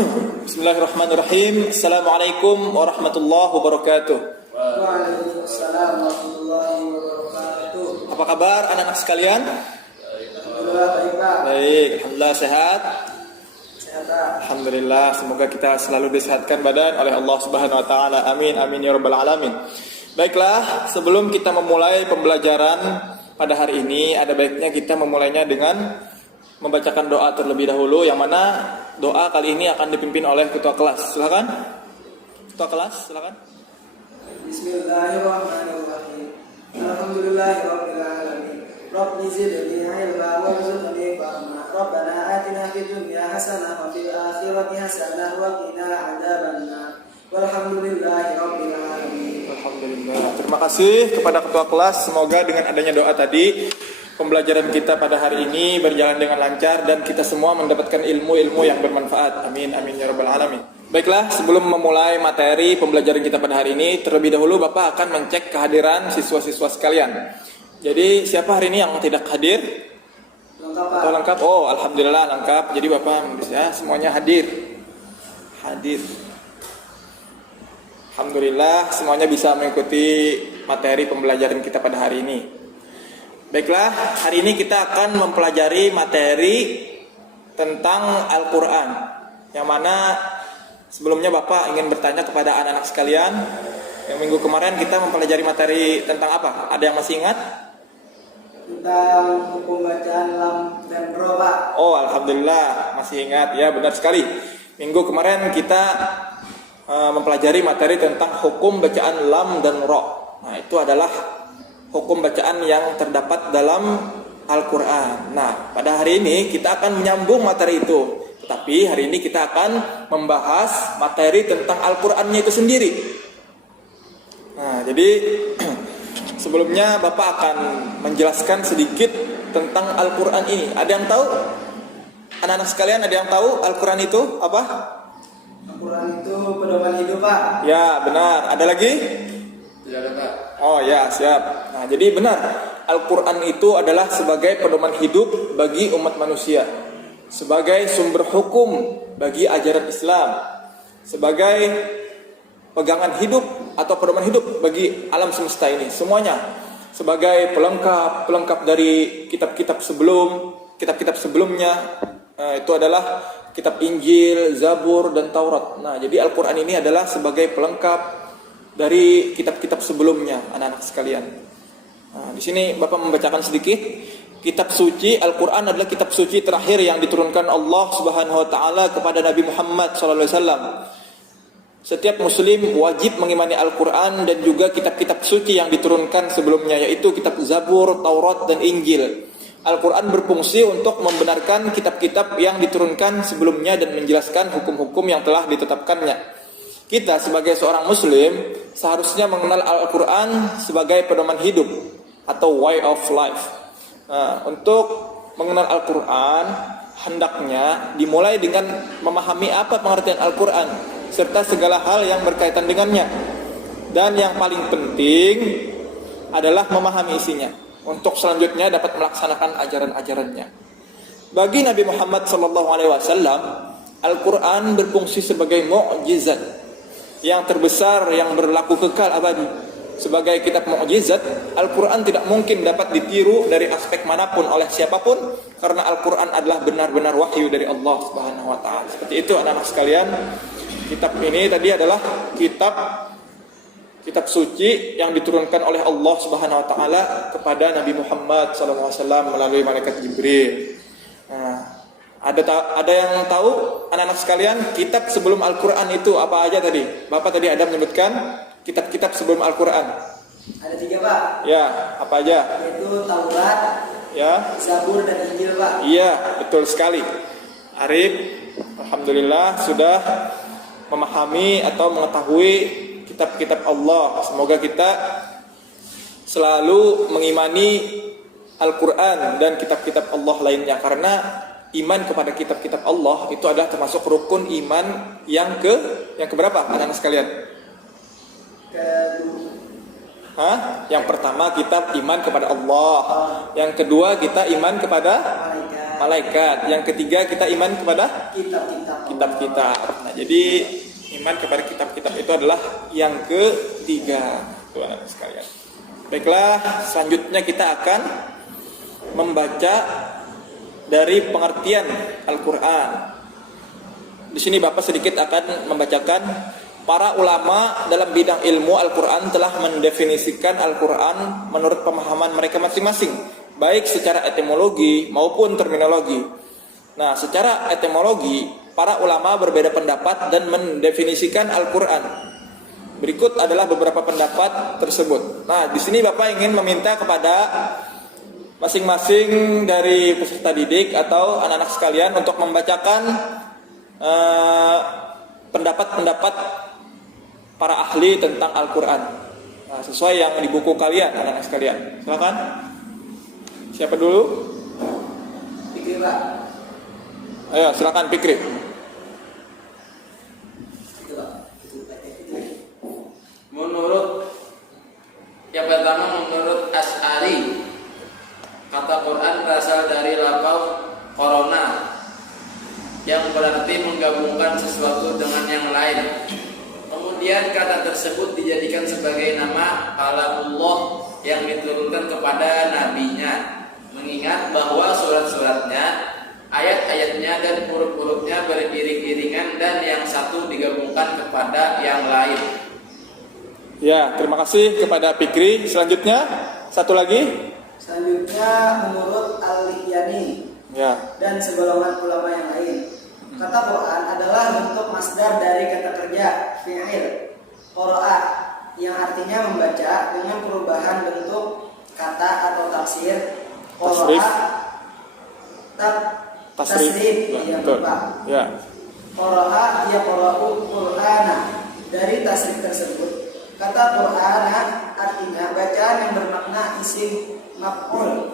Bismillahirrahmanirrahim. Assalamualaikum warahmatullahi wabarakatuh. Waalaikumsalam warahmatullahi wabarakatuh. Apa kabar anak-anak sekalian? Alhamdulillah baik Pak. Baik, alhamdulillah sehat. Sehat Pak. Alhamdulillah, semoga kita selalu disehatkan badan oleh Allah Subhanahu wa taala. Amin amin ya rabbal alamin. Baiklah, sebelum kita memulai pembelajaran pada hari ini, ada baiknya kita memulainya dengan membacakan doa terlebih dahulu, yang mana doa kali ini akan dipimpin oleh ketua kelas. Silakan. Ketua kelas, silakan. Bismillahirrahmanirrahim. Alhamdulillahirabbil alamin. Rabbi zidni ilma warzuqni fahma. Rabbana atina fid dunya hasanah wa fil akhirati hasanah wa qina adzabannar. Walhamdulillahirabbil alamin. Alhamdulillah. Terima kasih kepada ketua kelas. Semoga dengan adanya doa tadi, pembelajaran kita pada hari ini berjalan dengan lancar dan kita semua mendapatkan ilmu-ilmu yang bermanfaat. Amin amin ya rabbal alamin. Baiklah, sebelum memulai materi pembelajaran kita pada hari ini, terlebih dahulu Bapak akan mencek kehadiran siswa-siswa sekalian. Jadi siapa hari ini yang tidak hadir? Lengkap Pak. Atau lengkap? Oh, alhamdulillah lengkap. Jadi Bapak ya, semuanya hadir. Hadir. Alhamdulillah semuanya bisa mengikuti materi pembelajaran kita pada hari ini. Baiklah, hari ini kita akan mempelajari materi tentang Al-Quran, yang mana sebelumnya Bapak ingin bertanya kepada anak-anak sekalian, yang minggu kemarin kita mempelajari materi tentang apa? Ada yang masih ingat? Tentang hukum bacaan lam dan ro Pak. Oh, alhamdulillah masih ingat ya, benar sekali. Minggu kemarin kita mempelajari materi tentang hukum bacaan lam dan ro. Nah, itu adalah hukum bacaan yang terdapat dalam Al-Quran. Nah, pada hari ini kita akan menyambung materi itu. Tetapi hari ini kita akan membahas materi tentang Al-Qurannya itu sendiri. Nah, jadi sebelumnya Bapak akan menjelaskan sedikit tentang Al-Quran ini. Ada yang tahu? Anak-anak sekalian, ada yang tahu Al-Quran itu apa? Al-Quran itu pedoman hidup Pak. Ya, benar. Ada lagi? Tidak ada Pak. Oh ya, siap. Nah, jadi benar, Al-Quran itu adalah sebagai pedoman hidup bagi umat manusia, sebagai sumber hukum bagi ajaran Islam, sebagai pegangan hidup atau pedoman hidup bagi alam semesta ini semuanya, sebagai pelengkap dari kitab-kitab sebelumnya. Itu adalah kitab Injil, Zabur, dan Taurat. Nah, jadi Al-Quran ini adalah sebagai pelengkap dari kitab-kitab sebelumnya, anak-anak sekalian. Nah, di sini Bapak membacakan sedikit. Kitab suci Al-Quran adalah kitab suci terakhir yang diturunkan Allah Subhanahu wa taala kepada Nabi Muhammad SAW. Setiap muslim wajib mengimani Al-Quran dan juga kitab-kitab suci yang diturunkan sebelumnya, yaitu kitab Zabur, Taurat, dan Injil. Al-Quran berfungsi untuk membenarkan kitab-kitab yang diturunkan sebelumnya dan menjelaskan hukum-hukum yang telah ditetapkannya. Kita sebagai seorang muslim seharusnya mengenal Al-Quran sebagai pedoman hidup atau way of life. Nah, untuk mengenal Al-Quran hendaknya dimulai dengan memahami apa pengertian Al-Quran serta segala hal yang berkaitan dengannya. Dan yang paling penting adalah memahami isinya untuk selanjutnya dapat melaksanakan ajaran-ajarannya. Bagi Nabi Muhammad SAW, Al-Quran berfungsi sebagai mukjizat yang terbesar yang berlaku kekal abadi. Sebagai kitab mukjizat, Al-Quran tidak mungkin dapat ditiru dari aspek manapun oleh siapapun, karena Al-Quran adalah benar-benar wahyu dari Allah Subhanahu wa taala. Seperti itu anak-anak sekalian. Kitab ini tadi adalah kitab suci yang diturunkan oleh Allah Subhanahu wa taala kepada Nabi Muhammad SAW melalui malaikat Jibril. Nah, ada yang tahu anak-anak sekalian kitab sebelum Al-Quran itu apa aja tadi? Bapak tadi ada menyebutkan kitab-kitab sebelum Al-Quran. Ada 3 Pak. Ya, apa aja? Yaitu Taurat, Ya. Zabur, dan Injil Pak. Iya, betul sekali. Arif, alhamdulillah sudah memahami atau mengetahui kitab-kitab Allah. Semoga kita selalu mengimani Al-Quran dan kitab-kitab Allah lainnya, karena iman kepada kitab-kitab Allah itu adalah termasuk rukun iman yang keberapa anak-anak sekalian? Yang pertama kita iman kepada Allah, yang kedua kita iman kepada malaikat. Yang ketiga kita iman kepada kitab-kitab. Nah, jadi iman kepada kitab-kitab itu adalah yang ketiga, Tuhan sekalian. Baiklah, selanjutnya kita akan membaca dari pengertian Al-Qur'an. Di sini Bapak sedikit akan membacakan para ulama dalam bidang ilmu Al-Qur'an telah mendefinisikan Al-Qur'an menurut pemahaman mereka masing-masing, baik secara etimologi maupun terminologi. Nah, secara etimologi, para ulama berbeda pendapat dan mendefinisikan Al-Qur'an. Berikut adalah beberapa pendapat tersebut. Nah, di sini Bapak ingin meminta kepada masing-masing dari peserta didik atau anak-anak sekalian untuk membacakan pendapat-pendapat para ahli tentang Al-Qur'an. Nah, sesuai yang di buku kalian, anak-anak sekalian. Silakan. Siapa dulu? Fikri, Pak. Ayo, silakan Fikri. Yang pertama menurut Asy'ari, kata Quran berasal dari lafaz korona yang berarti menggabungkan sesuatu dengan yang lain. Kemudian kata tersebut dijadikan sebagai nama kalamullah yang diturunkan kepada nabinya, mengingat bahwa surat-suratnya, ayat-ayatnya dan huruf-hurufnya beriring-iringan dan yang satu digabungkan kepada yang lain. Ya, terima kasih kepada Fikri. Selanjutnya, satu lagi. Selanjutnya menurut Al-Lihyani dan segolongan ulama yang lain, kata Quran adalah bentuk masdar dari kata kerja fi'il qara'a yang artinya membaca dengan perubahan bentuk kata atau tafsir tasrif yang berupa qara'a ya qara'u qur'ana. Dari tasrif tersebut, kata qur'ana artinya bacaan yang bermakna isim maf'ul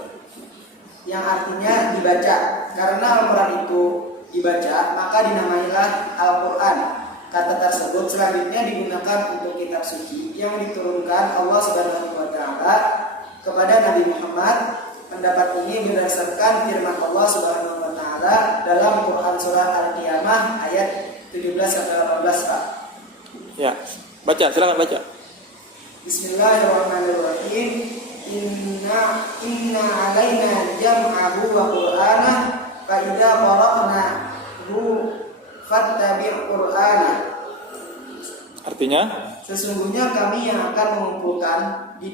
yang artinya dibaca. Karena Al-Quran itu dibaca, maka dinamailah Al-Quran. Kata tersebut selanjutnya digunakan untuk kitab suci yang diturunkan Allah Subhanahu wa taala kepada Nabi Muhammad. Pendapat ini berdasarkan firman Allah Subhanahu wa taala dalam Quran surah Al-Qiyamah ayat 17-18, Pak. Ya, baca, silakan baca. Bismillahirrahmanirrahim. Inna alaina jam'ahu wa qur'anah fa idza qara'nahu fattabi' qur'ana. Artinya, sesungguhnya kami yang akan mengumpulkan di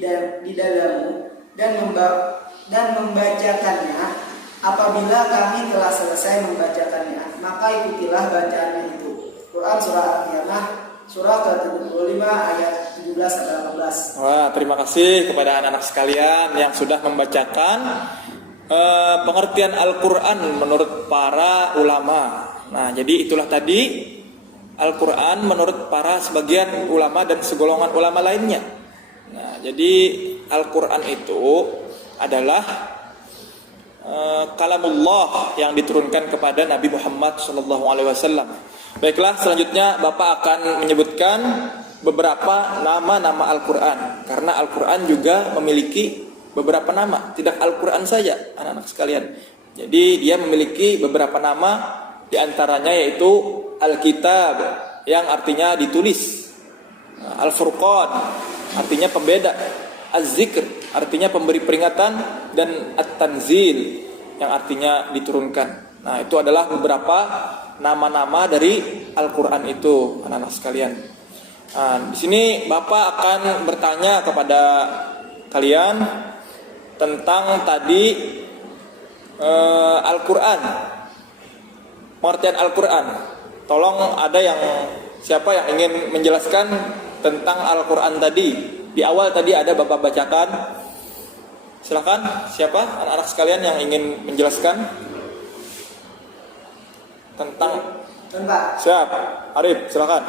dalammu dan membacakannya. Apabila kami telah selesai membacakannya, maka ikutilah bacaannya itu. Quran surah Al-Qiyamah surah ke-75 ayat 17-18. Wah, terima kasih kepada anak-anak sekalian yang sudah membacakan pengertian Al-Qur'an menurut para ulama. Nah, jadi itulah tadi Al-Qur'an menurut para sebagian ulama dan segolongan ulama lainnya. Nah, jadi Al-Qur'an itu adalah kalamullah yang diturunkan kepada Nabi Muhammad SAW. Baiklah, selanjutnya Bapak akan menyebutkan beberapa nama-nama Al-Qur'an. Karena Al-Qur'an juga memiliki beberapa nama, tidak Al-Qur'an saja, anak-anak sekalian. Jadi dia memiliki beberapa nama, di antaranya yaitu Al-Kitab yang artinya ditulis, Al-Furqan artinya pembeda, Az-Zikr artinya pemberi peringatan, dan At-Tanzil yang artinya diturunkan. Nah, itu adalah beberapa nama-nama dari Al-Qur'an itu, anak-anak sekalian. Nah, di sini Bapak akan bertanya kepada kalian tentang tadi Al-Qur'an, pengertian Al-Qur'an. Tolong ada yang siapa yang ingin menjelaskan tentang Al-Qur'an tadi? Di awal tadi ada Bapak bacakan. Silakan, siapa anak-anak sekalian yang ingin menjelaskan tentang siap? Arif, silakan.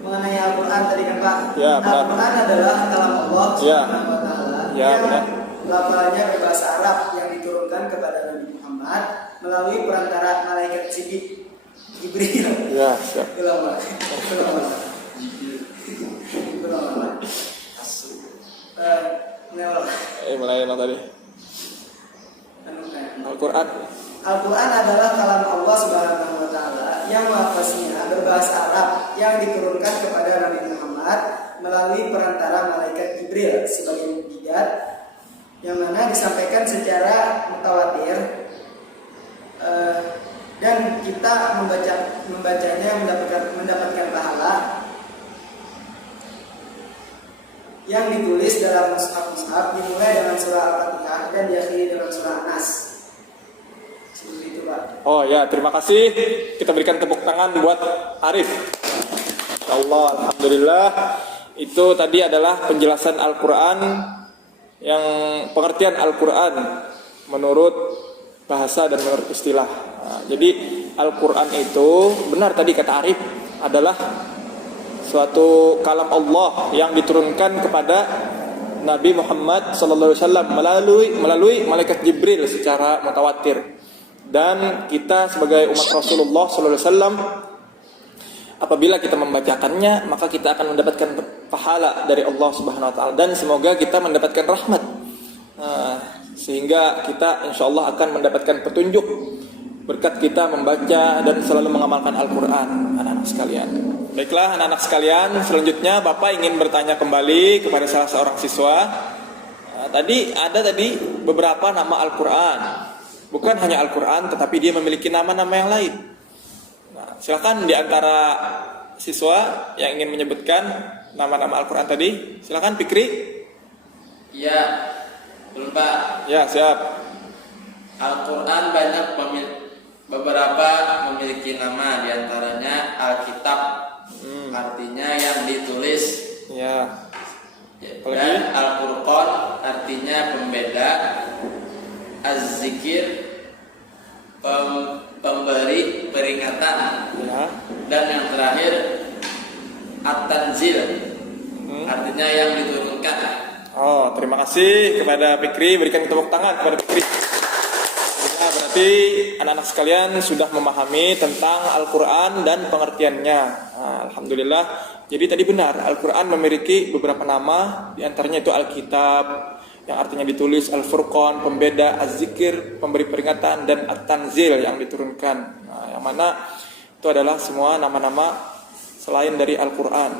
Mengenai Al-Quran tadi kan, Pak. Ya, Al-Quran adalah kalam Allah Subhanahu wa taala. Ya, benar. Lafalnya berbahasa Arab yang diturunkan kepada Nabi Muhammad melalui perantara malaikat Jibril. Ya, siap. Mulai Mulai tadi. Al-Quran. Al-Quran adalah kalam Allah Subhanahu wa Ta'ala yang lafaznya berbahasa Arab yang diturunkan kepada Nabi Muhammad melalui perantara malaikat Jibril sebagai mukjizat, yang mana disampaikan secara mutawatir, dan kita membacanya mendapatkan pahala yang ditulis dalam mushaf dimulai dengan surah Al-Fatihah dan diakhiri dengan surah An-Nas. Seperti itu, Pak. Oh ya, terima kasih. Kita berikan tepuk tangan buat Arif. Insyaallah, alhamdulillah. Itu tadi adalah penjelasan Al-Quran, yang pengertian Al-Quran menurut bahasa dan menurut istilah. Nah, jadi Al-Quran itu benar tadi kata Arif adalah suatu kalam Allah yang diturunkan kepada Nabi Muhammad SAW melalui malaikat Jibril secara mutawatir. Dan kita sebagai umat Rasulullah SAW, apabila kita membacakannya, maka kita akan mendapatkan pahala dari Allah Subhanahu Wa Taala, dan semoga kita mendapatkan rahmat, sehingga kita insya Allah akan mendapatkan petunjuk berkat kita membaca dan selalu mengamalkan Al-Quran, anak-anak sekalian. Baiklah anak-anak sekalian, selanjutnya Bapak ingin bertanya kembali kepada salah seorang siswa. Tadi ada beberapa nama Al-Quran. Bukan hanya Al-Quran, tetapi dia memiliki nama-nama yang lain. Nah, silakan di antara siswa yang ingin menyebutkan nama-nama Al-Quran tadi. Silakan Fikri. Ya, belum Pak. Ya, siap. Al-Quran beberapa memiliki nama, diantaranya Alkitab, artinya yang ditulis. Ya. Dan Al-Furqan, artinya pembeda. Az-Zikir, pemberi peringatan. Ya. Dan yang terakhir At-Tanzil, artinya yang diturunkan. Oh, terima kasih kepada Fikri. Berikan tepuk tangan kepada Fikri. Ya, berarti anak-anak sekalian sudah memahami tentang Al-Quran dan pengertiannya. Nah, alhamdulillah. Jadi tadi benar, Al-Quran memiliki beberapa nama, diantaranya itu Alkitab, yang artinya ditulis, Al-Furqan, pembeda, Az-Zikir, pemberi peringatan, dan At-Tanzil yang diturunkan. Nah, yang mana itu adalah semua nama-nama selain dari Al-Quran.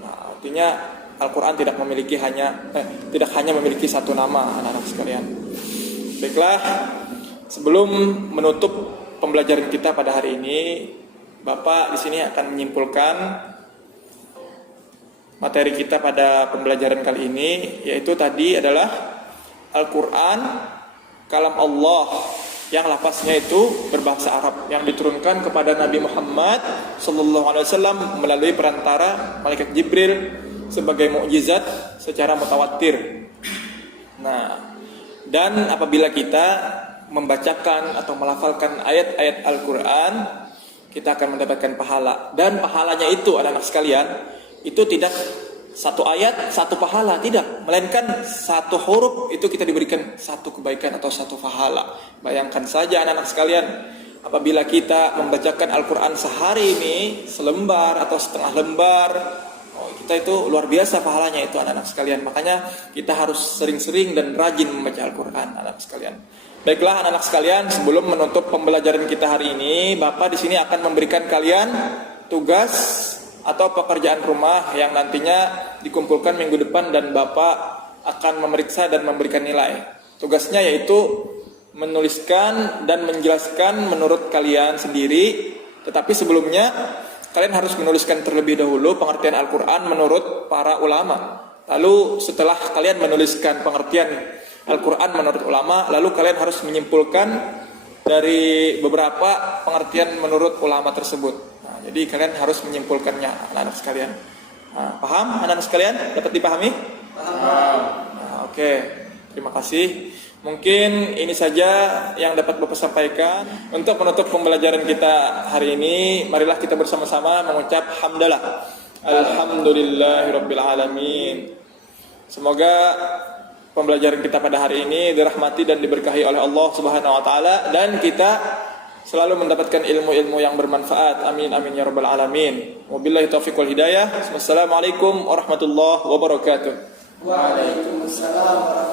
Nah, artinya Al-Quran tidak hanya memiliki satu nama, anak-anak sekalian. Baiklah, sebelum menutup pembelajaran kita pada hari ini, Bapak di sini akan menyimpulkan materi kita pada pembelajaran kali ini, yaitu tadi adalah Al-Quran, kalam Allah yang lafaznya itu berbahasa Arab, yang diturunkan kepada Nabi Muhammad SAW melalui perantara malaikat Jibril sebagai mukjizat secara mutawatir. Nah, dan apabila kita membacakan atau melafalkan ayat-ayat Al-Quran, kita akan mendapatkan pahala. Dan pahalanya itu, anak-anak sekalian, itu tidak satu ayat satu pahala, tidak, melainkan satu huruf itu kita diberikan satu kebaikan atau satu pahala. Bayangkan saja anak-anak sekalian, apabila kita membacakan Al-Quran sehari ini selembar atau setengah lembar, kita itu luar biasa pahalanya itu, anak-anak sekalian. Makanya kita harus sering-sering dan rajin membaca Al-Quran, anak-anak sekalian. Baiklah anak-anak sekalian, sebelum menutup pembelajaran kita hari ini, Bapak di sini akan memberikan kalian tugas atau pekerjaan rumah yang nantinya dikumpulkan minggu depan, dan Bapak akan memeriksa dan memberikan nilai. Tugasnya yaitu menuliskan dan menjelaskan menurut kalian sendiri, tetapi sebelumnya kalian harus menuliskan terlebih dahulu pengertian Al-Quran menurut para ulama. Lalu setelah kalian menuliskan pengertian Al-Quran menurut ulama, lalu kalian harus menyimpulkan dari beberapa pengertian menurut ulama tersebut. Jadi kalian harus menyimpulkannya, anak-anak sekalian. Nah, paham anak-anak sekalian? Dapat dipahami? Paham. Nah, oke. Terima kasih. Mungkin ini saja yang dapat Bapak sampaikan. Untuk menutup pembelajaran kita hari ini, marilah kita bersama-sama mengucap hamdalah. Alhamdulillahirabbil alamin. Semoga pembelajaran kita pada hari ini dirahmati dan diberkahi oleh Allah Subhanahu wa taala, dan kita selalu mendapatkan ilmu-ilmu yang bermanfaat. Amin amin ya rabbal alamin. Wabillahi taufiq wal hidayah. Wassalamualaikum warahmatullahi wabarakatuh. Waalaikumsalam warahmatullahi wabarakatuh.